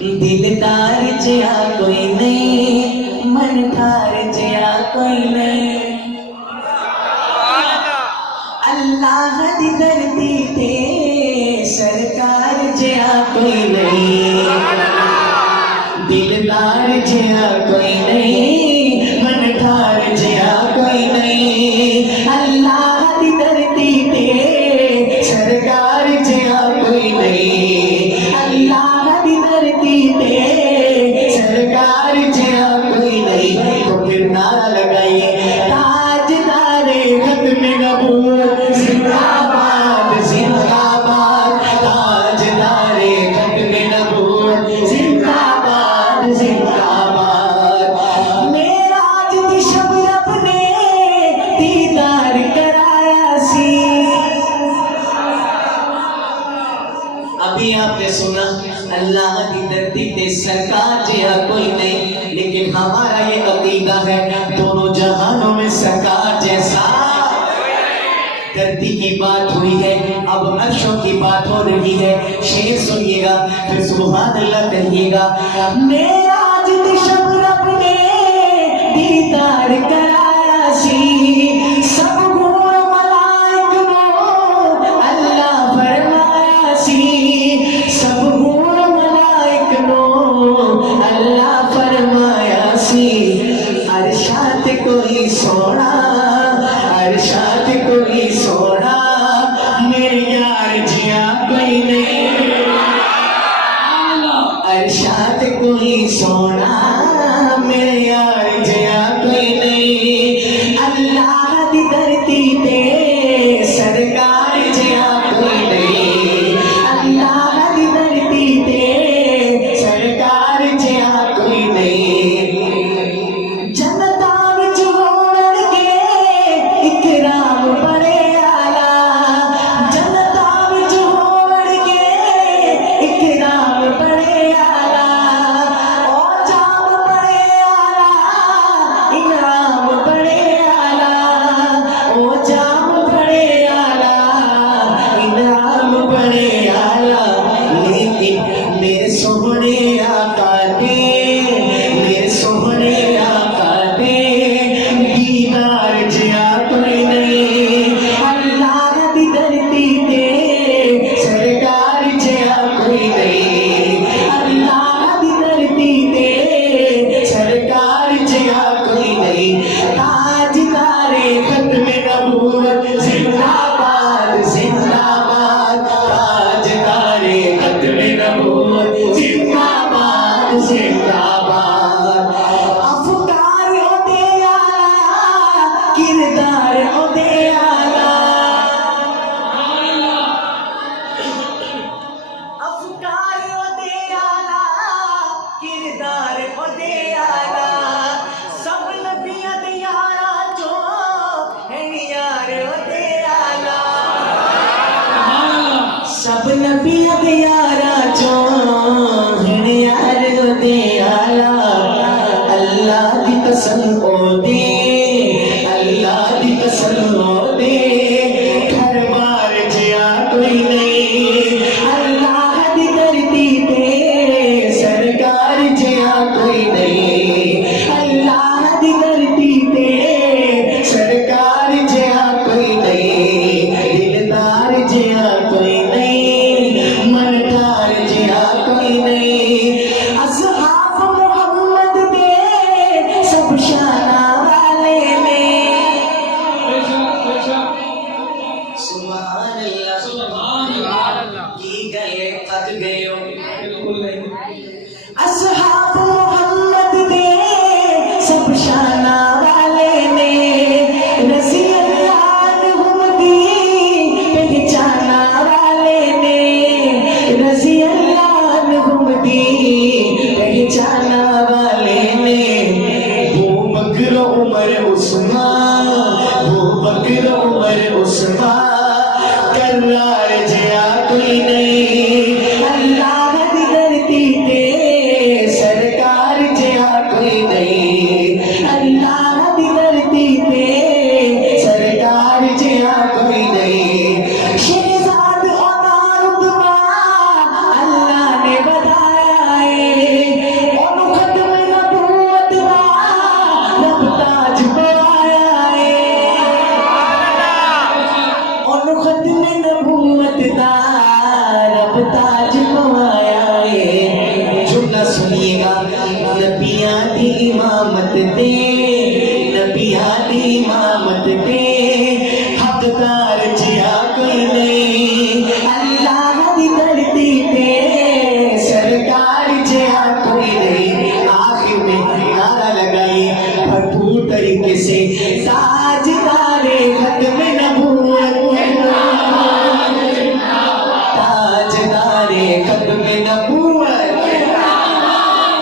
दिलदार जिया कोई नहीं, मन ठार जिया कोई नहीं। अल्लाह दी धरती ते सरकार जिया कोई नहीं, दिलदार जिया कोई नहीं, मन ठार जिया कोई नहीं। अल्लाह दी धरती ते सरकार जिया कोई नहीं, अल्लाह दी धरती पे सरकार जिया कोई नहीं। तो फिर नारा लगाइए, ताजदारे खत्म नबूवत जिंदाबाद जिंदाबाद, ताजदारे खत्म नबूवत जिंदाबाद जिंदाबाद। मेराज दी शब रब ने दीदार कराया सी। अभी आपने सुना अल्लाह की धरती पे सरकार जिया कोई नहीं, लेकिन हमारा ये अकीदा है दोनों जहानों में सरकार जैसा। धरती की बात हुई है, अब अर्शों की बात हो रही है। शेर सुनिएगा फिर सुभान अल्लाह कहिएगा। मेराज दी शब रब ने दीदार कराया सी, सब अरशात कोई सोना, अरशात कोई सोना, मेरे यार जिया कोई नहीं। अरशात कोई सोना, मेरे यार जिया कोई नहीं। अल्लाह दी धरती पे सरकार जिया कोई नहीं, अल्लाह दी धरती पे सरकार जिया कोई नहीं। मेरे सोहने आका ने, मेरे सोहने आका ने दीदार जिया कोई नहीं। अल्लाह दी धरती पे सरकार जिया कोई नहीं, अल्लाह दी धरती पे सरकार जिया कोई नहीं। ताजदारे खत्म नबूवत जिंदाबाद जिंदाबाद, ताजदारे खत्म नबूवत जिंदाबाद जिंदाबाद। अफकार ओदे आला, किरदार ओदे आला, अफकार ओदे आला, किरदार ओदे आला। सब नबियां दे यारा चो है यार ओदे आला, सब नबियां दे यारा चो है यार ओदे आला। अल्लाह दी कसम ओदे, अल्लाह दी कसम ओदे, घर बार जिया कोई नहीं। अल्लाह दी धरती पे सरकार जिया कोई नहीं, अल्लाह दी धरती पे सरकार जिया कोई नहीं। दिलदार जिया कोई नहीं, मन ठार जिया कोई नहीं। असहाब मोहम्मद दे सब शाना वाले ने, सुभान अल्लाह सुभान अल्लाह। की गए थक गए हो, बिल्कुल नहीं। असहाब मोहम्मद दे सब शाना वाले ने, रज़ी अल्लाह अन्हुम दी पहचाना वाले ने, रज़ी अल्लाह अन्हुम दी पहचाना वाले ने। वो बकर उमर उस्मान, वो बकर उमर उस्मान, करार जिया कोई नहीं। अल्लाह दी धरती पे सरकार जिया कोई नहीं, अल्लाह दी धरती पे सरकार जिया कोई नहीं। शेहजाद और रुतबा अल्लाह ने बताया है, सदके से ताज तारे खत्म